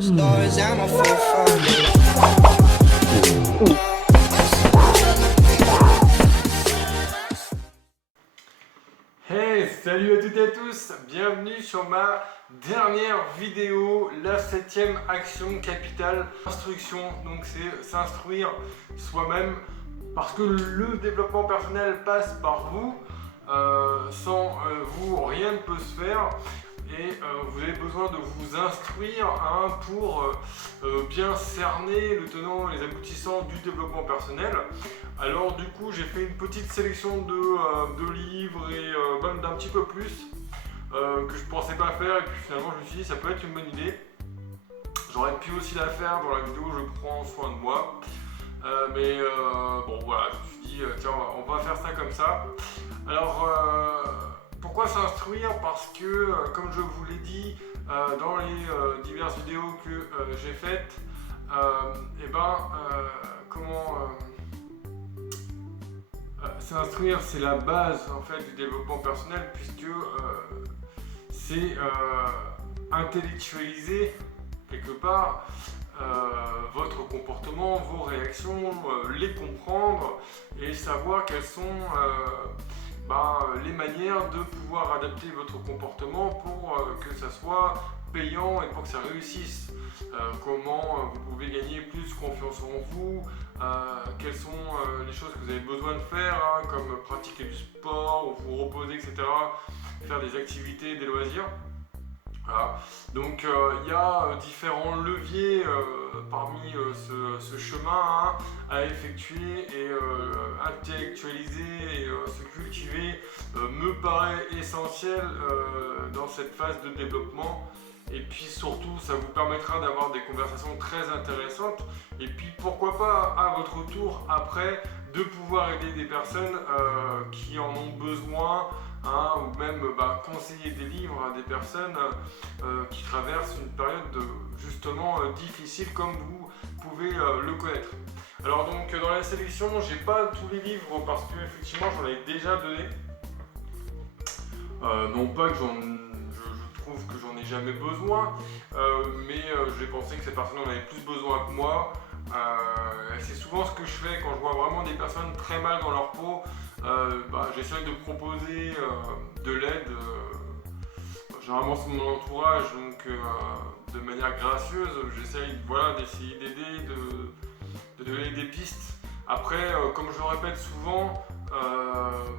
Stories, I'm a fool for you. Hey, salut à toutes et à tous, bienvenue sur ma dernière vidéo, la 7e action capitale, instruction. Donc c'est s'instruire soi-même parce que le développement personnel passe par vous. Sans vous, rien ne peut se faire. Et vous avez besoin de vous instruire pour bien cerner le tenant et les aboutissants du développement personnel. Alors du coup j'ai fait une petite sélection de livres et même d'un petit peu plus que je pensais pas faire, et puis finalement je me suis dit ça peut être une bonne idée. J'aurais pu aussi la faire dans la vidéo Je prends soin de moi, mais bon voilà, je me suis dit tiens on va faire ça comme ça. Alors pourquoi s'instruire? Parce que, comme je vous l'ai dit dans les diverses vidéos que j'ai faites, s'instruire c'est la base en fait du développement personnel, puisque c'est intellectualiser quelque part votre comportement, vos réactions, les comprendre et savoir quelles sont les manières de pouvoir adapter votre comportement pour que ça soit payant et pour que ça réussisse. Comment vous pouvez gagner plus confiance en vous, quelles sont les choses que vous avez besoin de faire, comme pratiquer du sport, ou vous reposer, etc. Faire des activités, des loisirs. Voilà. Donc il y a différents leviers parmi ce chemin à effectuer, et intellectualiser et se cultiver me paraît essentiel dans cette phase de développement. Et puis surtout ça vous permettra d'avoir des conversations très intéressantes, et puis pourquoi pas à votre tour après de pouvoir aider des personnes qui en ont besoin, ou même conseiller des livres à des personnes qui traversent une période justement difficile, comme vous pouvez le connaître. Alors donc dans la sélection, j'ai pas tous les livres parce que effectivement j'en ai déjà donné. Non pas que je trouve que j'en ai jamais besoin, mais j'ai pensé que ces personnes en avaient plus besoin que moi. C'est souvent ce que je fais quand je vois vraiment des personnes très mal dans leur peau. J'essaie de proposer de l'aide, généralement c'est mon entourage, donc de manière gracieuse, j'essaie d'essayer d'aider, de donner des pistes. Après, comme je le répète souvent,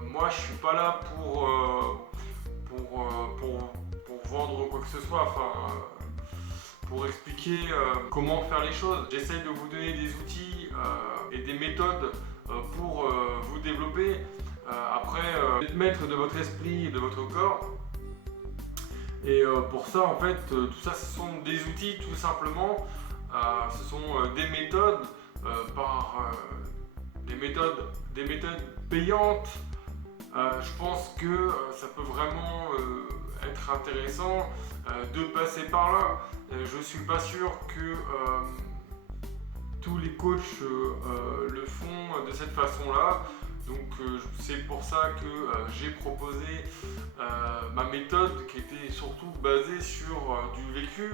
moi je suis pas là pour vendre quoi que ce soit, pour expliquer comment faire les choses. J'essaie de vous donner des outils et des méthodes pour vous développer. Après, être maître de votre esprit et de votre corps. Et pour ça, en fait, tout ça, ce sont des outils tout simplement. Ce sont des méthodes des méthodes payantes. Je pense que ça peut vraiment être intéressant de passer par là. Je suis pas sûr que tous les coachs le font de cette façon-là. Donc c'est pour ça que j'ai proposé ma méthode, qui était surtout basée sur du vécu,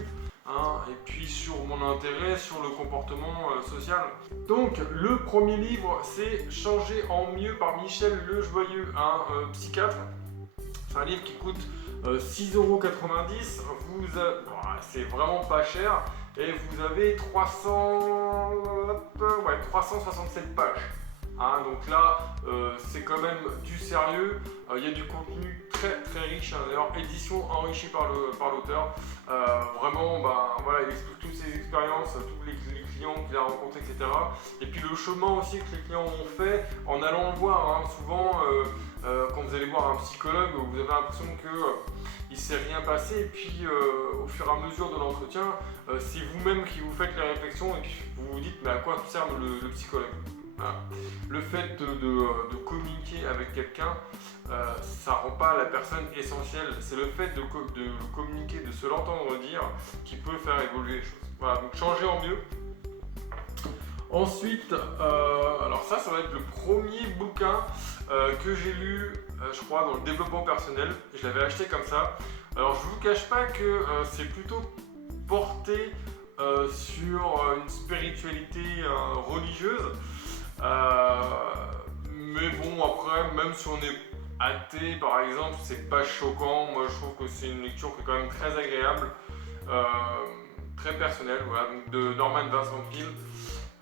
et puis sur mon intérêt, sur le comportement social. Donc le premier livre, c'est Changer en mieux par Michel Le Joyeux, un psychiatre. C'est un livre qui coûte 6,90 €. C'est vraiment pas cher, et vous avez 367 pages. Donc là, c'est quand même du sérieux. Il y a du contenu très très riche, d'ailleurs édition enrichie par l'auteur. Vraiment, il explique toutes ses expériences, tous les clients qu'il a rencontrés, etc. Et puis le chemin aussi que les clients ont fait en allant le voir. Souvent, quand vous allez voir un psychologue, vous avez l'impression qu'il ne s'est rien passé, et puis au fur et à mesure de l'entretien, c'est vous-même qui vous faites les réflexions, et puis vous vous dites mais à quoi sert le psychologue? Voilà. Le fait de communiquer avec quelqu'un, ça rend pas la personne essentielle. C'est le fait de communiquer, de se l'entendre dire, qui peut faire évoluer les choses. Voilà, donc changer en mieux. Ensuite, alors ça va être le premier bouquin que j'ai lu, je crois, dans le développement personnel. Je l'avais acheté comme ça. Alors je vous cache pas que c'est plutôt porté sur une spiritualité religieuse. Mais bon, après, même si on est athée par exemple, c'est pas choquant. Moi je trouve que c'est une lecture qui est quand même très agréable, très personnelle, voilà, donc de Norman Vincent Peale.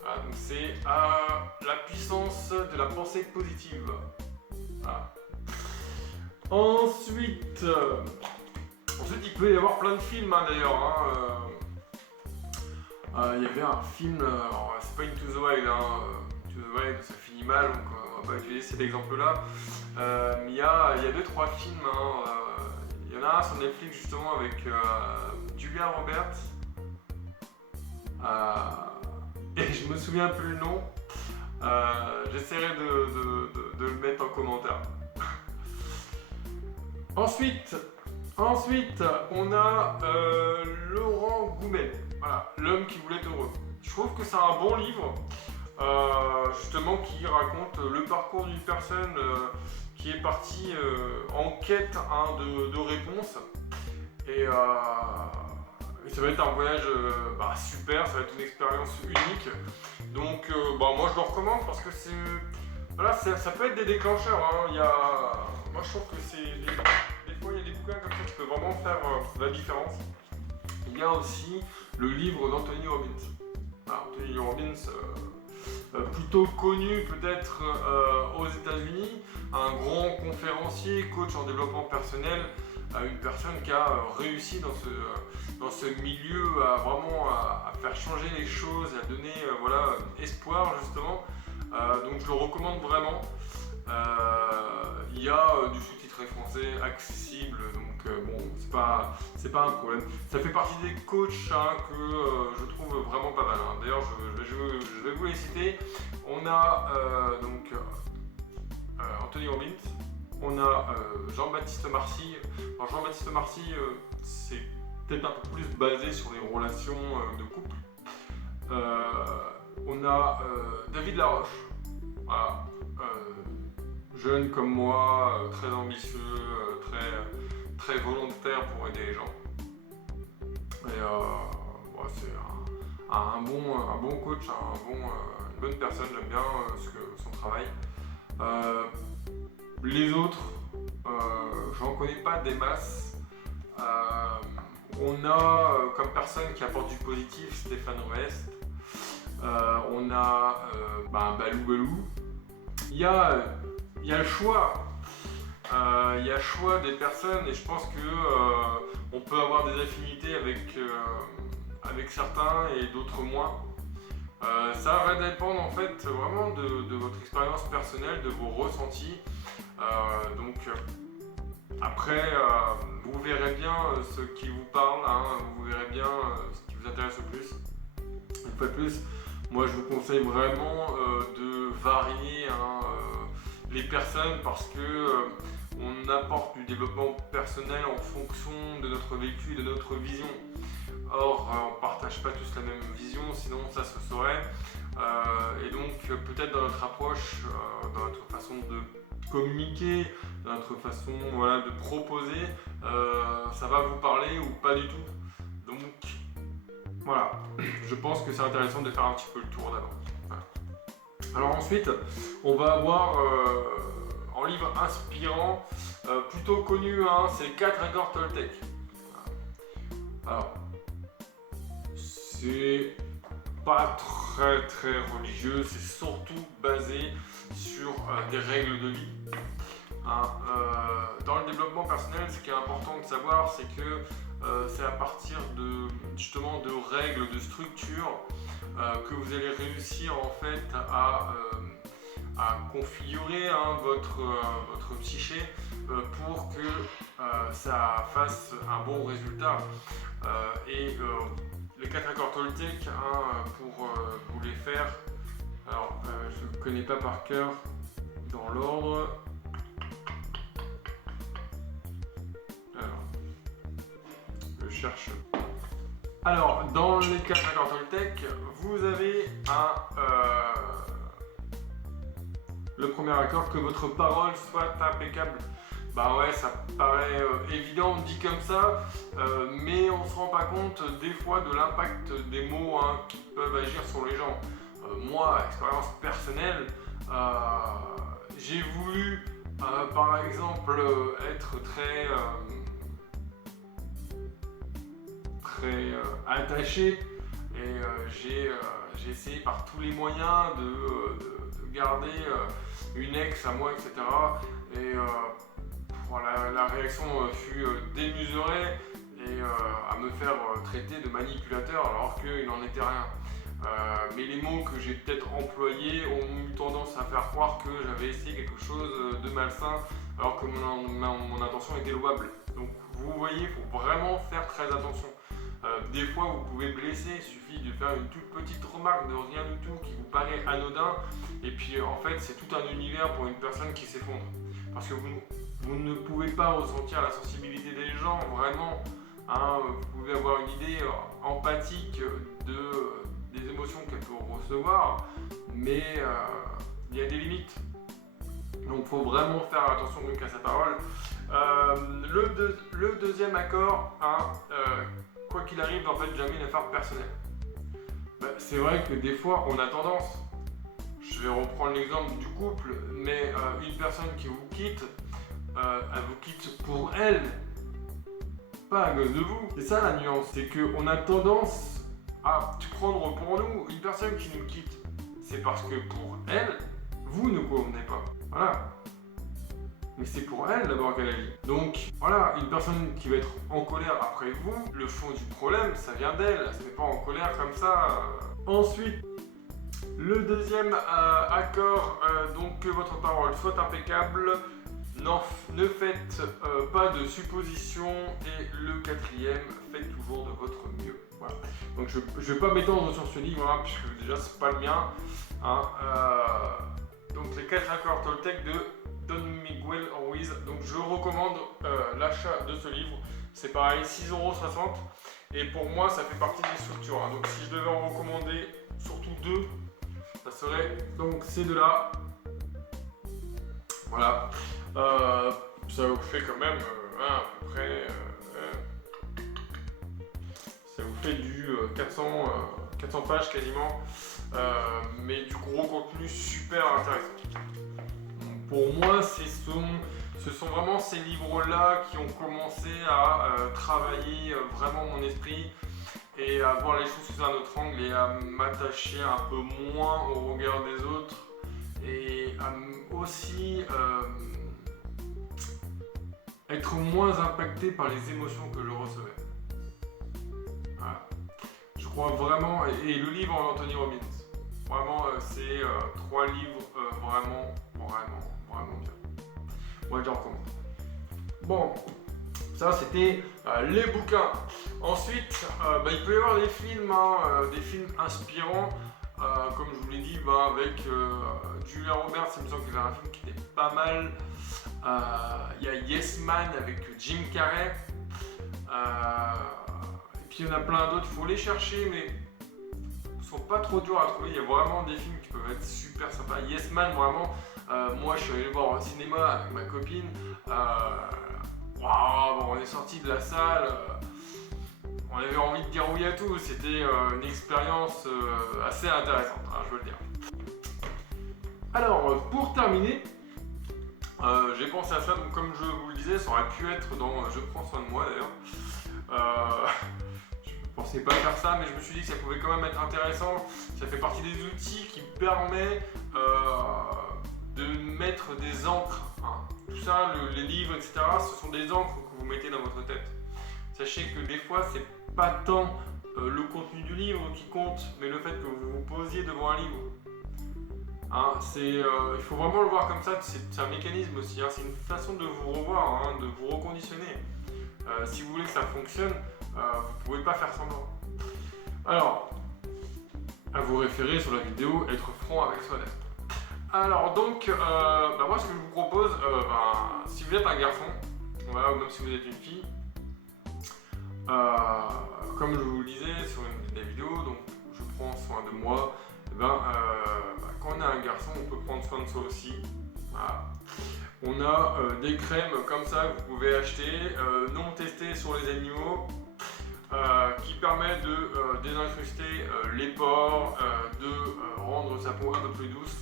Voilà, donc c'est la puissance de la pensée positive. Voilà. Ensuite, il peut y avoir plein de films d'ailleurs. Il y avait un film, c'est pas Into the Wild, Into the Wild ça finit mal, donc on va pas utiliser cet exemple-là. Mais il y a 2-3 films. Il y en a un sur Netflix justement avec Julia Roberts. Et je me souviens plus le nom. J'essaierai de le mettre en commentaire. Ensuite, on a Laurent Goumel. Voilà, L'homme qui voulait être heureux. Je trouve que c'est un bon livre, justement, qui raconte le parcours d'une personne qui est partie en quête de réponses. Et ça va être un voyage super, ça va être une expérience unique. Donc moi je le recommande parce que ça peut être des déclencheurs. Moi je trouve que des fois il y a des bouquins comme ça qui peuvent vraiment faire la différence. Il y a aussi le livre d'Anthony Robbins. Anthony Robbins, plutôt connu peut-être aux États-Unis, un grand conférencier, coach en développement personnel, une personne qui a réussi dans ce milieu à faire changer les choses, à donner espoir justement. Donc je le recommande vraiment. Il y a du sous-titré français accessible, donc c'est pas un problème. Ça fait partie des coachs que je trouve vraiment pas mal. D'ailleurs, je vais vous les citer. On a Anthony Robbins, on a Jean-Baptiste Marcy. Alors Jean-Baptiste Marcy, c'est peut-être un peu plus basé sur les relations de couple. On a David Laroche. Voilà. Jeune comme moi, très ambitieux, très volontaire pour aider les gens. Et c'est un bon coach, une bonne personne, j'aime bien son travail. Les autres, j'en connais pas des masses. On a comme personne qui apporte du positif Stéphane West. On a Balou. Il y a le choix. Il y a le choix des personnes et je pense que on peut avoir des affinités avec certains et d'autres moins. Ça va dépendre en fait vraiment de votre expérience personnelle, de vos ressentis. Après, vous verrez bien ce qui vous parle, vous verrez bien ce qui vous intéresse le plus. Une fois de plus, moi je vous conseille vraiment de varier les personnes parce que on apporte du développement personnel en fonction de notre vécu et de notre vision. Or, on ne partage pas tous la même vision, sinon ça se saurait. Et donc, peut-être dans notre approche, dans notre façon de communiquer, dans notre façon de proposer, ça va vous parler ou pas du tout. Donc, voilà, je pense que c'est intéressant de faire un petit peu le tour d'avant. Voilà. Alors ensuite, on va avoir en livre inspirant, plutôt connu, c'est 4 accords Toltec. Alors, c'est pas très religieux, c'est surtout basé sur des règles de vie. Dans le développement personnel, ce qui est important de savoir, c'est que c'est à partir de règles, de structures que vous allez réussir en fait à configurer votre psyché pour que ça fasse un bon résultat. Les 4 accords Toltec, pour vous les faire, alors je ne connais pas par cœur dans l'ordre. Alors, je cherche. Alors, dans les 4 accords Toltec, vous avez le premier accord, que votre parole soit impeccable. Bah ouais, ça paraît évident dit comme ça, mais on se rend pas pas compte des fois de l'impact des mots hein, qui peuvent agir sur les gens. Moi, expérience personnelle, j'ai voulu par exemple être très attaché et j'ai essayé par tous les moyens de garder une ex à moi, etc. Et voilà, la réaction fut démesurée et à me faire traiter de manipulateur alors qu'il n'en était rien. Mais les mots que j'ai peut-être employés ont eu tendance à faire croire que j'avais essayé quelque chose de malsain alors que mon intention était louable. Donc vous voyez, il faut vraiment faire très attention. Des fois vous pouvez blesser, il suffit de faire une toute petite remarque de rien du tout qui vous paraît anodin et puis en fait c'est tout un univers pour une personne qui s'effondre. Parce que vous ne pouvez pas ressentir la sensibilité des gens vraiment. Hein, vous pouvez avoir une idée empathique des émotions qu'elle peut recevoir, mais il y a des limites. Donc il faut vraiment faire attention donc à sa parole. Le deuxième accord, hein, quoi qu'il arrive, en fait, jamais une affaire personnelle. C'est vrai que des fois, on a tendance, je vais reprendre l'exemple du couple, mais une personne qui vous quitte, elle vous quitte pour elle, pas à cause de vous. C'est ça la nuance, c'est qu'on a tendance à prendre pour nous une personne qui nous quitte. C'est parce que pour elle, vous ne convenez pas. Voilà. Mais c'est pour elle d'abord qu'elle agit. Donc voilà, une personne qui va être en colère après vous, le fond du problème, ça vient d'elle. Elle se met pas en colère comme ça. Ensuite, le deuxième accord, donc que votre parole soit impeccable. Ne faites pas de suppositions. Et le quatrième, faites toujours de votre mieux. Voilà. Donc je ne vais pas m'étendre sur ce livre, hein, puisque déjà c'est pas le mien. Hein, donc les 4 accords Toltec de Don Miguel Ruiz. Donc je recommande l'achat de ce livre. C'est pareil, 6,60 €. Et pour moi, ça fait partie des structures. Hein. Donc si je devais en recommander surtout 2, ça serait donc ces deux-là. Voilà. Ça vous fait quand même à peu près. Ça vous fait du 400 pages quasiment. Mais du gros contenu super intéressant. Pour moi, ce sont vraiment ces livres-là qui ont commencé à travailler vraiment mon esprit et à voir les choses sous un autre angle et à m'attacher un peu moins au regard des autres et à aussi être moins impacté par les émotions que je recevais. Voilà. Je crois vraiment, et le livre d'Anthony Robbins, vraiment c'est 3 livres vraiment bien. Moi je les recommande. Bon, ça c'était les bouquins. Ensuite, il peut y avoir des films, des films inspirants, comme je vous l'ai dit, avec Julia Roberts, il me semble qu'il y avait un film qui était pas mal. Il y a Yes Man avec Jim Carrey. Et puis il y en a plein d'autres, il faut les chercher, mais ils sont pas trop durs à trouver. Il y a vraiment des films qui peuvent être super sympas. Yes Man, vraiment, moi je suis allé le voir au cinéma avec ma copine. On est sorti de la salle. On avait envie de dire oui à tout. C'était une expérience assez intéressante, hein, je veux le dire. Alors, pour terminer, j'ai pensé à ça, donc comme je vous le disais, ça aurait pu être dans Je prends soin de moi d'ailleurs. Je ne pensais pas faire ça, mais je me suis dit que ça pouvait quand même être intéressant. Ça fait partie des outils qui permettent de mettre des encres. Hein. Tout ça, les livres, etc., ce sont des encres que vous mettez dans votre tête. Sachez que des fois, c'est pas tant le contenu du livre qui compte, mais le fait que vous vous posiez devant un livre. Hein, il faut vraiment le voir comme ça, c'est un mécanisme aussi, hein, c'est une façon de vous revoir, hein, de vous reconditionner. Si vous voulez que ça fonctionne, vous ne pouvez pas faire semblant. Alors, à vous référer sur la vidéo, être franc avec soi-même. Alors donc, moi ce que je vous propose, si vous êtes un garçon, voilà, ou même si vous êtes une fille, comme je vous le disais sur une des vidéos, donc je prends soin de moi. Quand on est un garçon, on peut prendre soin de soi aussi. Voilà. On a des crèmes comme ça que vous pouvez acheter, non testées sur les animaux, permet de désincruster les pores, de rendre sa peau un peu plus douce.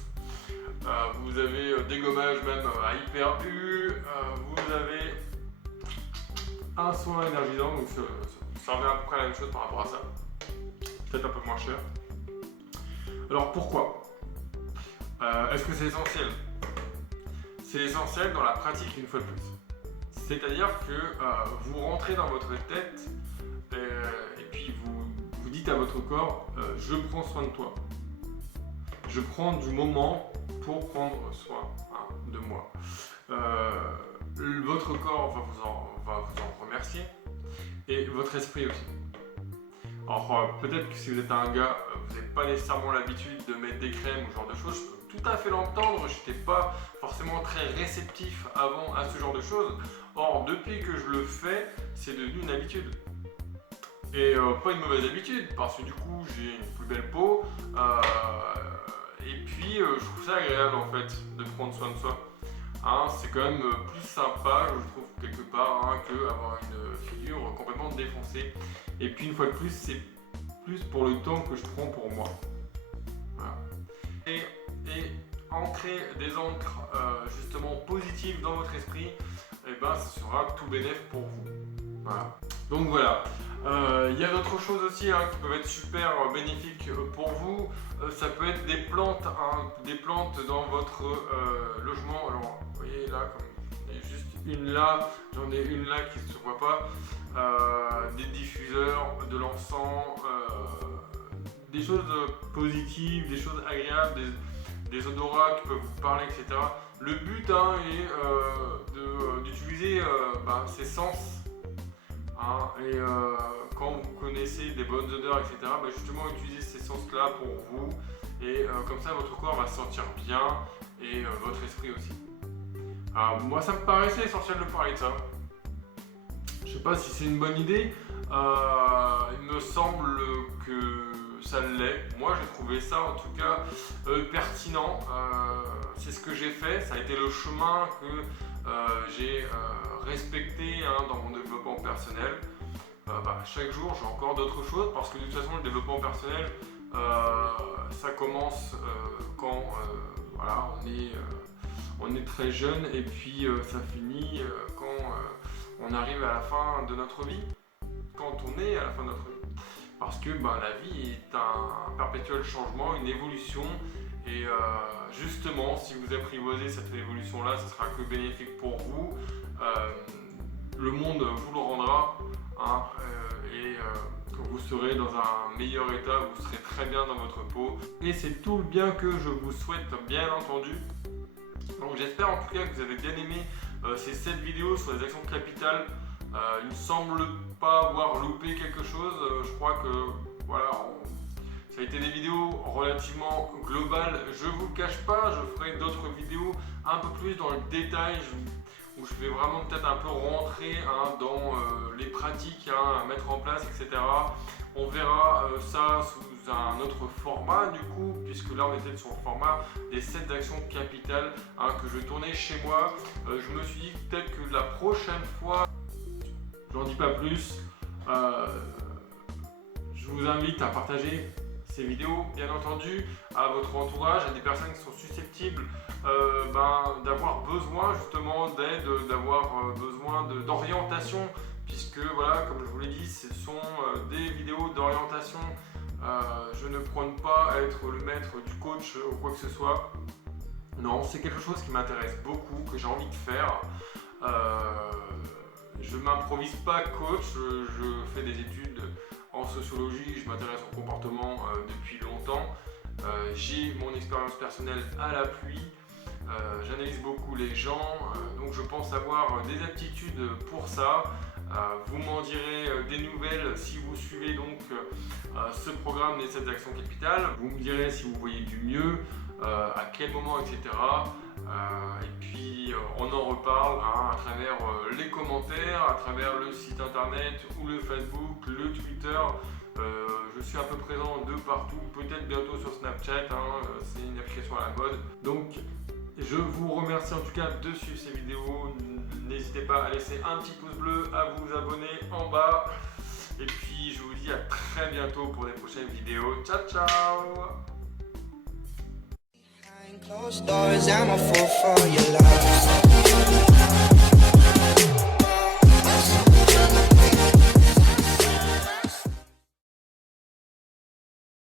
Vous avez dégommage même à hyper U, vous avez un soin énergisant, donc ça revient à peu près à la même chose par rapport à ça, peut-être un peu moins cher. Alors pourquoi est-ce que c'est essentiel? C'est essentiel dans la pratique une fois de plus. C'est-à-dire que vous rentrez dans votre tête et puis vous dites à votre corps je prends soin de toi. Je prends du moment pour prendre soin de moi. Votre corps va vous en remercier et votre esprit aussi. Alors peut-être que si vous êtes un gars, vous n'avez pas nécessairement l'habitude de mettre des crèmes ou ce genre de choses, je peux tout à fait l'entendre, je n'étais pas forcément très réceptif avant à ce genre de choses. Or depuis que je le fais, c'est devenu une habitude. Et pas une mauvaise habitude, parce que du coup j'ai une plus belle peau, et puis je trouve ça agréable en fait de prendre soin de soi. C'est quand même plus sympa, je trouve, quelque part, que avoir une figure complètement défoncée. Et puis une fois de plus, c'est plus pour le temps que je prends pour moi. Voilà. Et ancrer des encres justement positives dans votre esprit, et ben, ça sera tout bénéf pour vous. Voilà. Donc voilà. Il y a d'autres choses aussi qui peuvent être super bénéfiques pour vous. Ça peut être des plantes dans votre logement. Alors, vous voyez là, comme il y a juste une là, j'en ai une là qui ne se voit pas. Des diffuseurs, de l'encens, des choses positives, des choses agréables, des odorats qui peuvent vous parler, etc. Le but est d'utiliser ces sens. Et quand vous connaissez des bonnes odeurs, etc., justement utilisez ces sens-là pour vous. Et comme ça, votre corps va se sentir bien et votre esprit aussi. Alors, moi, ça me paraissait essentiel de parler de ça. Je sais pas si c'est une bonne idée. Il me semble que ça l'est. Moi, j'ai trouvé ça en tout cas pertinent. C'est ce que j'ai fait. Ça a été le chemin que j'ai respecté dans mon développement personnel. Chaque jour, j'ai encore d'autres choses parce que de toute façon, le développement personnel, ça commence quand on est très jeune et puis ça finit quand on arrive à la fin de notre vie, quand on est à la fin de notre vie. Parce que la vie est un perpétuel changement, une évolution. Et justement, si vous apprivoisez cette évolution-là, ce sera que bénéfique pour vous. Le monde vous le rendra et vous serez dans un meilleur état, vous serez très bien dans votre peau. Et c'est tout le bien que je vous souhaite, bien entendu. Donc j'espère en tout cas que vous avez bien aimé ces 7 vidéos sur les actions capitales. Il ne me semble pas avoir loupé quelque chose. Je crois que voilà, ça a été des vidéos relativement globales. Je ne vous le cache pas, je ferai d'autres vidéos un peu plus dans le détail où je vais vraiment peut-être un peu rentrer dans les pratiques à mettre en place, etc. On verra ça sous un autre format du coup, puisque là on était sur le format des 7 actions capitales que je tournais chez moi. Je me suis dit peut-être que la prochaine fois, j'en dis pas plus, je vous invite à partager ces vidéos, bien entendu, à votre entourage, à des personnes qui sont susceptibles d'avoir besoin justement d'aide, d'avoir besoin d'orientation, puisque voilà, comme je vous l'ai dit, ce sont des vidéos d'orientation. Je ne prône pas à être le maître du coach ou quoi que ce soit. Non, c'est quelque chose qui m'intéresse beaucoup, que j'ai envie de faire. Je ne m'improvise pas coach, je fais des études en sociologie, je m'intéresse au comportement depuis longtemps. J'ai mon expérience personnelle à l'appui. J'analyse beaucoup les gens, donc je pense avoir des aptitudes pour ça. Vous m'en direz des nouvelles si vous suivez donc ce programme des 7 actions capitales. Vous me direz si vous voyez du mieux, à quel moment, etc. Et puis on en reparle à travers les commentaires, à travers le site internet ou le Facebook, le Twitter. Je suis un peu présent de partout, peut-être bientôt sur Snapchat, c'est une application à la mode. Donc je vous remercie en tout cas de suivre ces vidéos. N'hésitez pas à laisser un petit pouce bleu, à vous abonner en bas. Et puis je vous dis à très bientôt pour des prochaines vidéos. Ciao ciao. Behind closed doors, I'm a fool for your love.